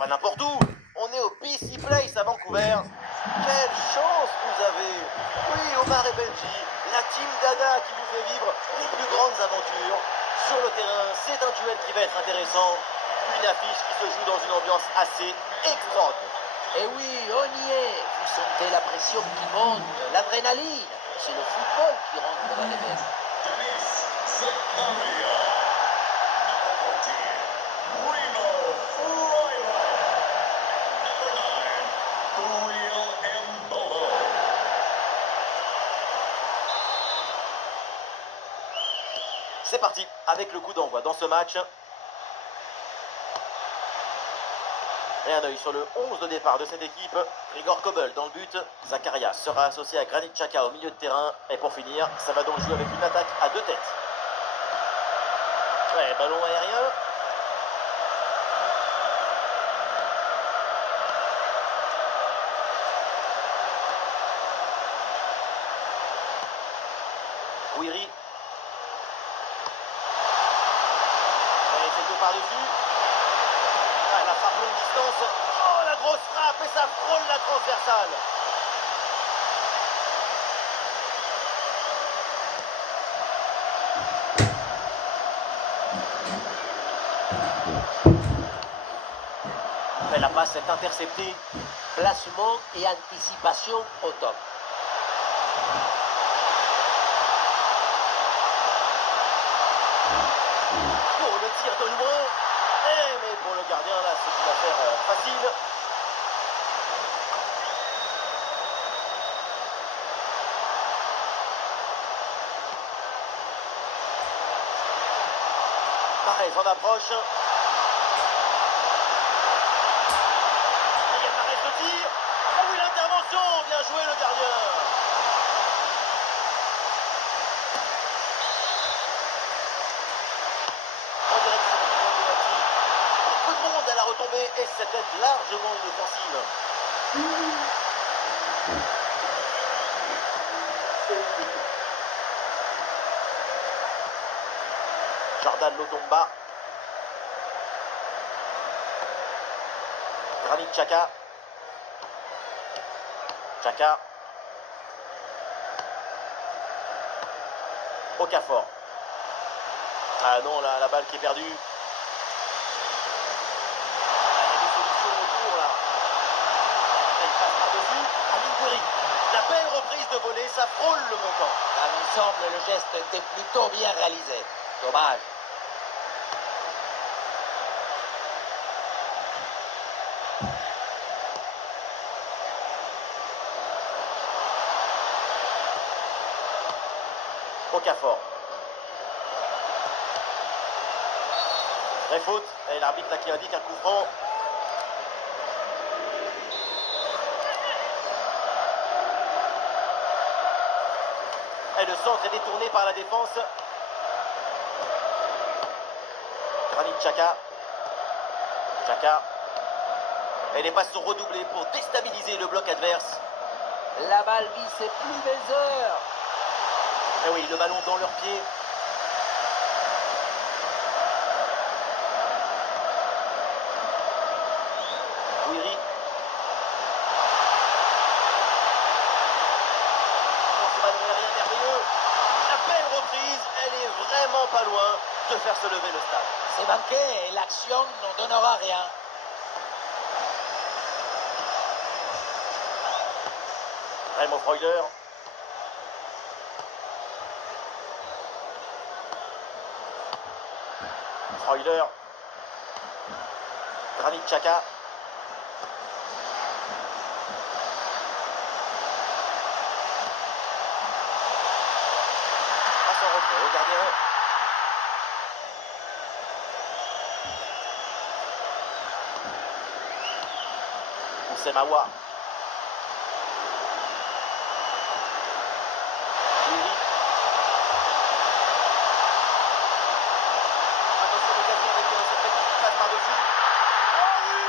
Pas n'importe où. On est au BC Place à Vancouver. Quelle chance vous avez. Oui, Omar et Benji, la team Dada qui vous fait vivre les plus grandes aventures. Sur le terrain, c'est un duel qui va être intéressant. Une affiche qui se joue dans une ambiance assez extraordinaire. Et oui, on y est. Vous sentez la pression qui monte, l'adrénaline. C'est le football qui rentre dans les veines. Denise Zakaria. Number 14, Remo Freuler. Number 9, Real Mbolo. C'est parti avec le coup d'envoi dans ce match. Et un œil sur le 11 de départ de cette équipe. Grigor Kobel dans le but. Zakaria sera associé à Granit Xhaka au milieu de terrain. Et pour finir, ça va donc jouer avec une attaque à deux têtes. Ouais, ballon aérien. Ouiri. Et c'est tout par-dessus. Ah, la frappe longue distance. Oh, la grosse frappe et ça frôle la transversale. Mais la passe est interceptée. Placement et anticipation au top. Pour le tir de loin. Mais pour le gardien, là, c'est une affaire facile. Mahrez en approche. Il y a Mahrez de tir. Oh oui, l'intervention. Bien joué le gardien. En direction du point de penalty. Beaucoup de monde à la retombée et c'était largement inoffensive. Jordan Lotomba. Granit Xhaka. Xhaka. Okafor. Ah non, la balle qui est perdue. Il y a des solutions autour là. Elle passe par-dessus. Amin Gouiri. La belle reprise de volée, ça frôle le montant. Dans l'ensemble, le geste était plutôt bien réalisé. Dommage. Okafor. Vraie faute. Et l'arbitre là qui indique un coup franc. Et le centre est détourné par la défense. Granit Xhaka. Xhaka. Et les passes sont redoublées pour déstabiliser le bloc adverse. La balle vit ses plus belles heures. Et oui, le ballon dans leurs pieds. Ouiri. Oh, ce ballon aérien merveilleux. La belle reprise, elle est vraiment pas loin de faire se lever le stade. C'est manqué et l'action n'en donnera rien. Remo Freuler. Freuler. Granit Xhaka. Passe en retrait au gardien. C'est Mawa. Ouiri. Attention l'occasion avec cette petite passe par-dessus. Oh oui,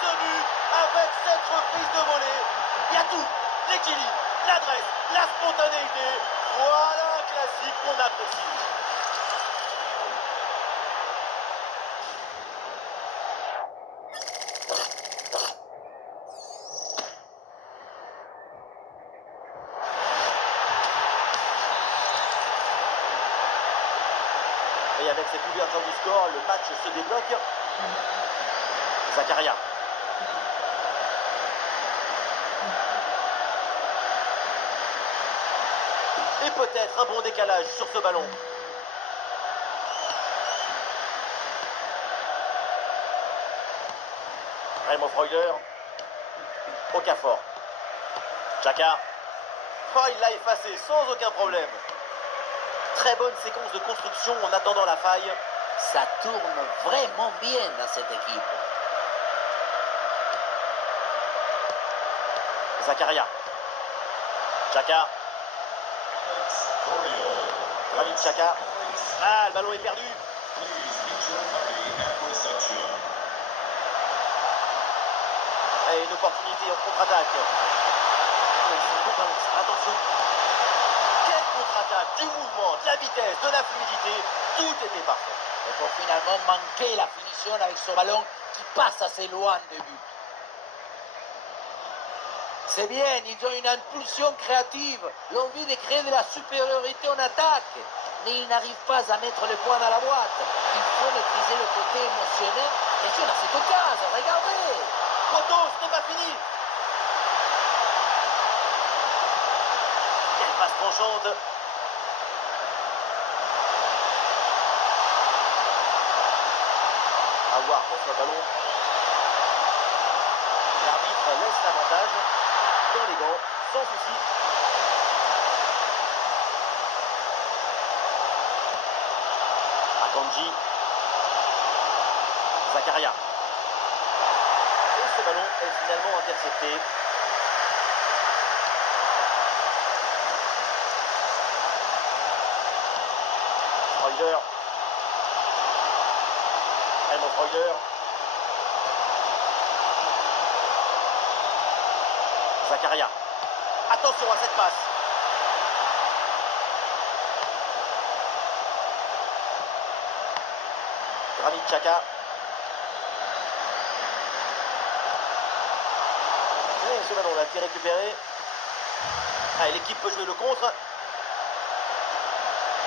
ce but avec cette reprise de volée. Il y a tout, l'équilibre, l'adresse, la spontanéité. Voilà un classique qu'on apprécie. cette ouverture du score, le match se débloque. Zakaria. Et peut-être un bon décalage sur ce ballon. Remo Freuler. Okafor. Xhaka. Oh, il l'a effacé sans aucun problème. Très bonne séquence de construction en attendant la faille. Ça tourne vraiment bien dans cette équipe. Zakaria. Xhaka. Granit Xhaka. Ah, le ballon est perdu. Et une opportunité en contre-attaque. Attention. Quelle contre-attaque, du mouvement, de la vitesse, de la fluidité. Tout était parfait. Et pour finalement manquer la finition avec ce ballon qui passe assez loin de but. C'est bien, ils ont une impulsion créative, l'envie de créer de la supériorité en attaque. Mais ils n'arrivent pas à mettre le point dans la boîte. Il faut maîtriser le côté émotionnel. Et sur cette occasion, regardez. Poteau, ce n'est pas fini. Quelle passe tranchante. À voir pour ce ballon. L'arbitre laisse l'avantage dans les gants, sans souci. Akanji. Zakaria. Et ce ballon est finalement intercepté. Freuler. Remo Freuler. Zakaria. Attention à cette passe. Granit Xhaka. Et ce ballon là qui est récupéré. Allez, l'équipe peut jouer le contre.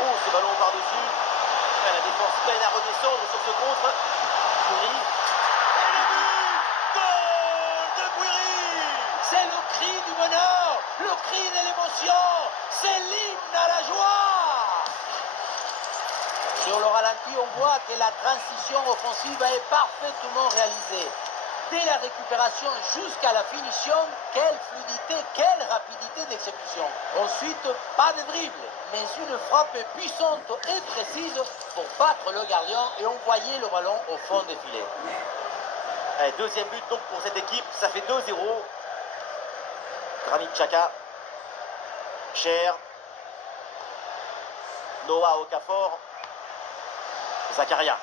Oh, ce ballon par-dessus. La défense peine à redescendre sur ce contre. Gouiri. Et le but! Goal de Gouiri! C'est le cri du bonheur, le cri de l'émotion, c'est l'hymne à la joie. Sur le ralenti, on voit que la transition offensive est parfaitement réalisée. Dès la récupération jusqu'à la finition, quelle fluidité, quelle rapidité d'exécution. Ensuite, pas de dribble, mais une frappe puissante et précise pour battre le gardien et envoyer le ballon au fond des filets. Allez, deuxième but donc pour cette équipe, ça fait 2-0. Granit Xhaka. Cher. Noah Okafor. Zakaria.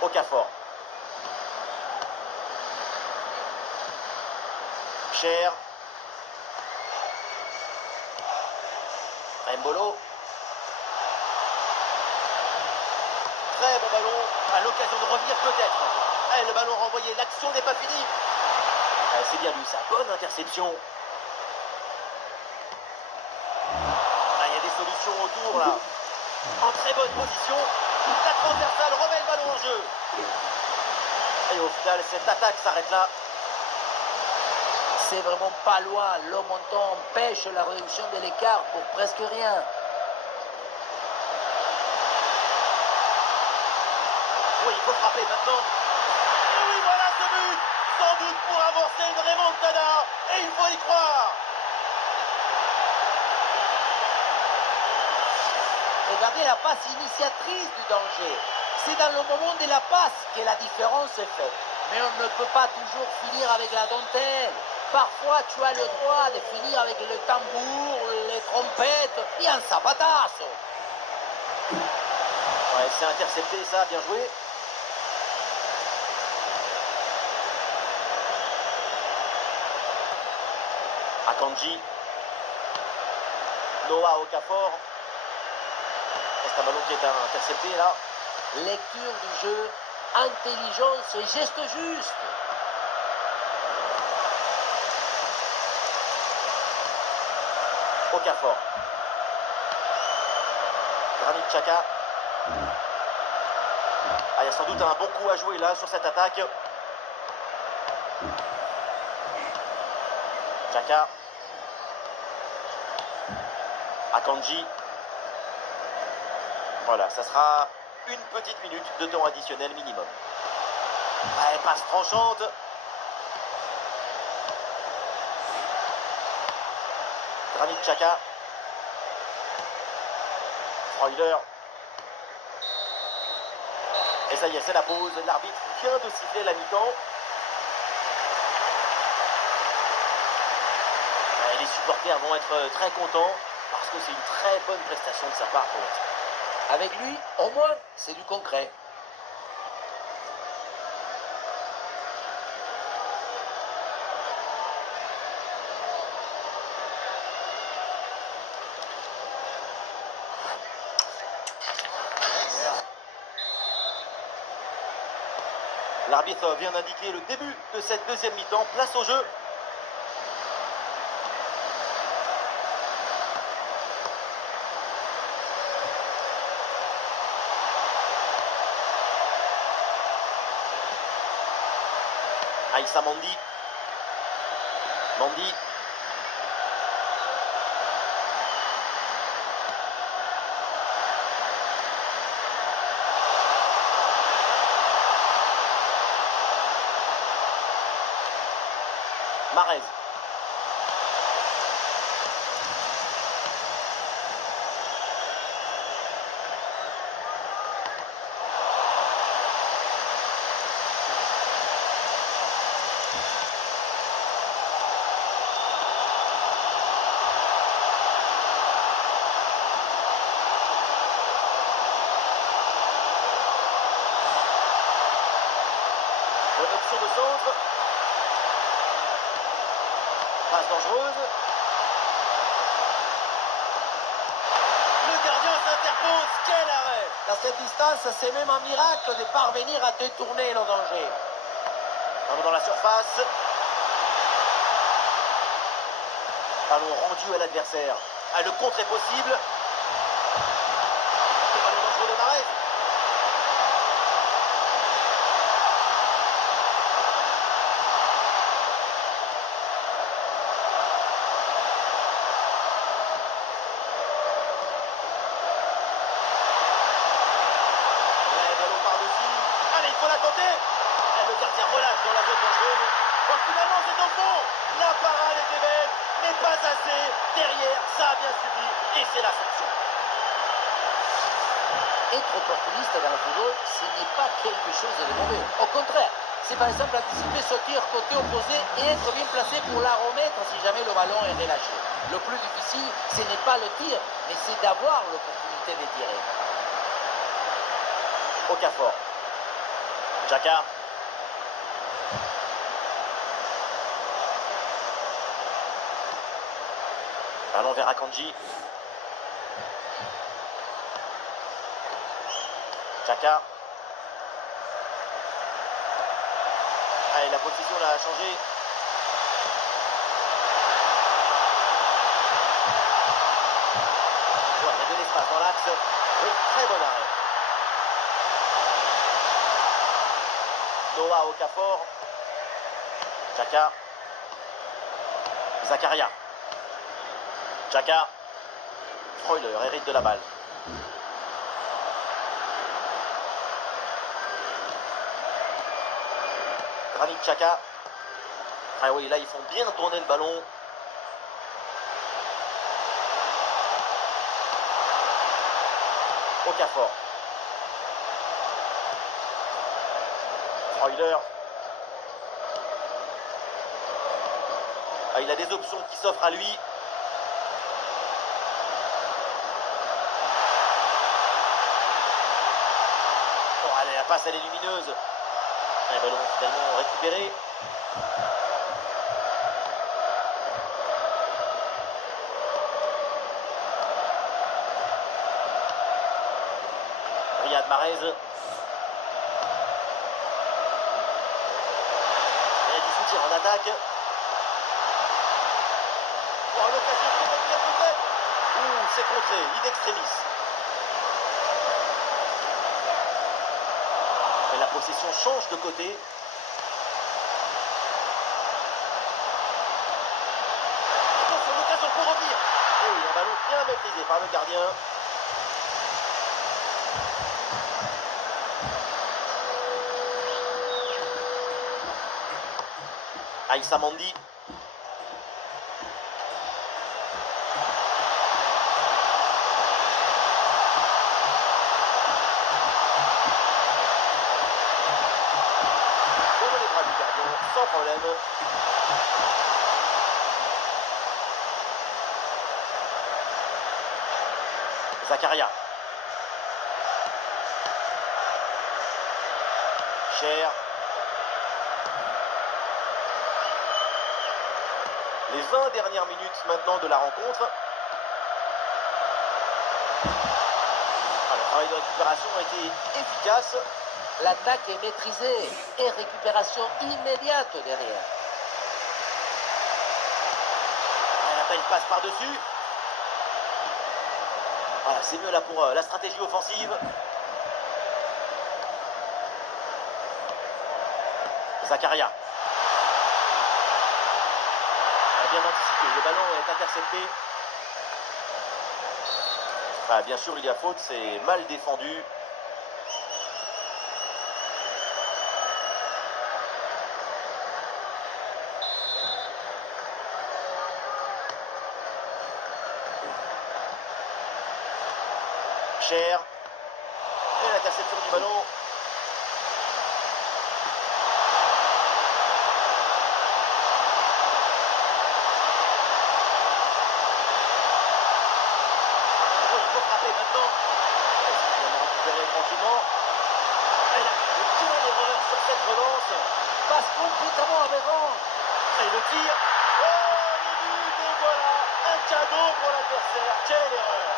Okafor. Cher. Mbolo. Très bon ballon. À l'occasion de revenir peut-être. Allez, le ballon renvoyé. L'action n'est pas finie. Allez, c'est bien lui, ça. Bonne interception. Ah, il y a des solutions autour là. En très bonne position. La transversale remet le ballon en jeu. Et au final, cette attaque s'arrête là. C'est vraiment pas loin. L'homme montant empêche la réduction de l'écart pour presque rien. Oui, il faut frapper maintenant. Et oui, voilà ce but. Sans doute pour avancer une remontada. Et il faut y croire. Regardez la passe initiatrice du danger. C'est dans le moment de la passe que la différence est faite. Mais on ne peut pas toujours finir avec la dentelle. Parfois, tu as le droit de finir avec le tambour, les trompettes et un zapatazo. Ouais, c'est intercepté ça, bien joué. Akanji. Noah Okafor. C'est un ballon qui est intercepté là. Lecture du jeu, intelligence et geste juste. Okafor. Granit Xhaka. Ah, il y a sans doute un bon coup à jouer là sur cette attaque. Xhaka. Akanji. Voilà, ça sera une petite minute de temps additionnel minimum. Ouais, passe tranchante. Granit Xhaka. Freuler. Et ça y est, c'est la pause. L'arbitre vient de siffler la mi-temps. Les supporters vont être très contents parce que c'est une très bonne prestation de sa part pour l'instant. Avec lui, au moins, c'est du concret. L'arbitre vient d'indiquer le début de cette deuxième mi-temps. Place au jeu. Aïssa Mandi. Mandi. Mahrez. Bonne option de centre. Passe dangereuse. Le gardien s'interpose. Quel arrêt! À cette distance, c'est même un miracle de parvenir à détourner le danger. Ballon dans la surface. Ballon rendu à l'adversaire. Ah, le contre est possible. Le ballon dangereux de Mahrez. Ouais, ballon par-dessus. Allez, il faut la tenter. Et le gardien relâche dans la zone dangereuse. Oh, finalement, c'est au fond. La parade était belle, mais pas assez. Derrière, ça a bien suivi. Et c'est la sanction. Être opportuniste dans le football, ce n'est pas quelque chose de mauvais. Au contraire, c'est par exemple anticiper ce tir côté opposé et être bien placé pour la remettre si jamais le ballon est relâché. Le plus difficile, ce n'est pas le tir, mais c'est d'avoir l'opportunité de tirer. Okafor. Xhaka. Ballon vers Akanji. Xhaka. Allez, la position là a changé. Ouais, il y a de l'espace dans l'axe. Oui, très bon arrêt. Noah Okafor. Xhaka. Zakaria. Xhaka. Freuler hérite de la balle. Granit Xhaka. Ah oui, là ils font bien tourner le ballon. Okafor. Freuler. Ah, il a des options qui s'offrent à lui. Oh, allez, la passe elle est lumineuse. Le ballon finalement récupéré. Riyad Mahrez. Il y a du soutien en attaque. Oh, l'occasion de revenir peut-être. Ouh, c'est contré, in extremis. possession change de côté. Attention, l'occasion pour revenir. Et oui, un ballon bien maîtrisé par le gardien. Aïssa Mandi. Over les bras du gardien, sans problème. Zakaria. Cher. Les 20 dernières minutes maintenant de la rencontre. Le travail de récupération a été efficace. L'attaque est maîtrisée et récupération immédiate derrière. La belle passe par-dessus. Voilà, c'est mieux là pour la stratégie offensive. Zakaria. A bien anticipé, le ballon est intercepté. Ah, bien sûr, il y a faute, c'est mal défendu. Cher. Et l'interception du ballon. Passe complètement aberrant. Et le tir. Oh, le but, et voilà, un cadeau pour l'adversaire. Quelle erreur.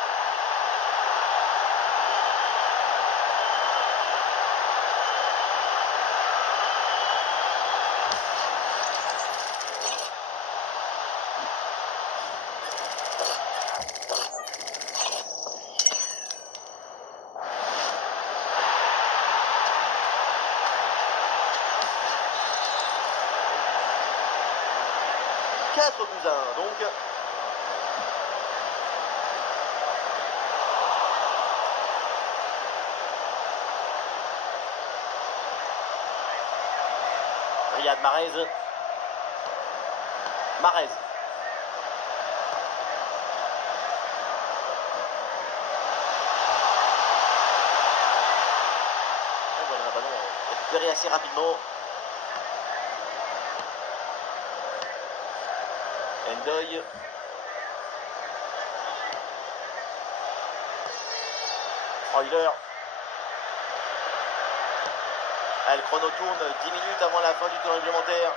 Quatre buts à 1 donc. Riyad Mahrez. Mahrez. Et voilà, un ballon récupéré assez rapidement. Ndoye. Freuler. Le chrono tourne 10 minutes avant la fin du temps réglementaire.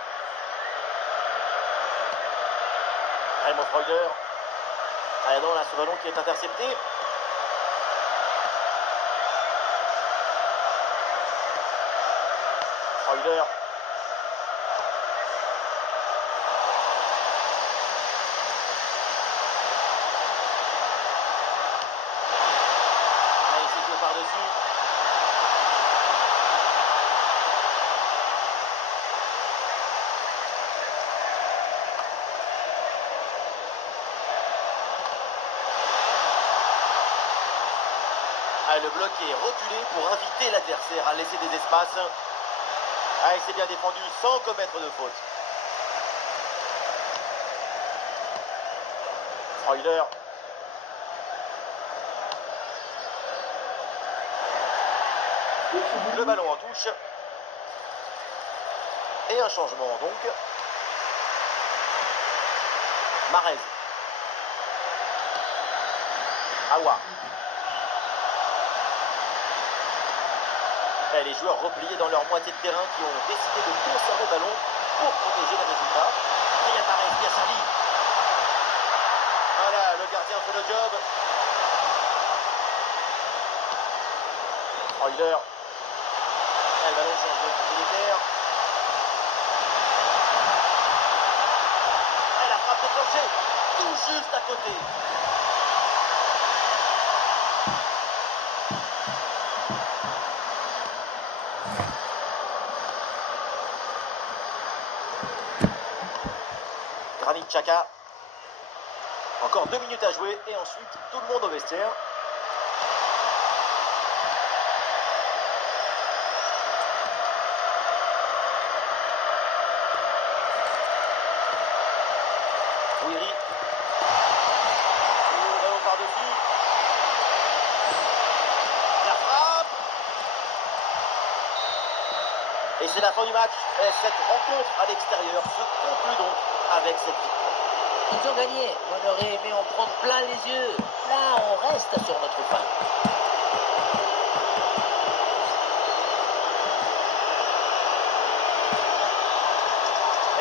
Raymond Freuler. Ah non, là, ce ballon qui est intercepté. Freuler. Par-dessus. Le bloc est reculé pour inviter l'adversaire à laisser des espaces. Il s'est bien défendu sans commettre de faute. Freuler. Le ballon en touche. Et un changement donc. Mahrez. Awa. Et les joueurs repliés dans leur moitié de terrain qui ont décidé de conserver le ballon pour protéger le résultat. Riyad Mahrez bien servi. Voilà, le gardien fait le job. Freuler. Le ballon change de propriétaire. Et la frappe déclenchée, tout juste à côté. Granit Xhaka. Encore 2 minutes à jouer et ensuite tout le monde au vestiaire. Wiri. Léo par-dessus. La frappe. Et c'est la fin du match. Et cette rencontre à l'extérieur se conclut donc avec cette victoire. Ils ont gagné. On aurait aimé en prendre plein les yeux. Là, on reste sur notre faim.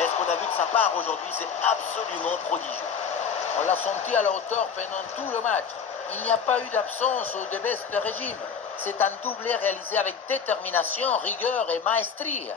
Est-ce qu'on a vu de sa part aujourd'hui? C'est absolument prodigieux. On l'a senti à la hauteur pendant tout le match. Il n'y a pas eu d'absence ou de baisse de régime. C'est un doublé réalisé avec détermination, rigueur et maestria.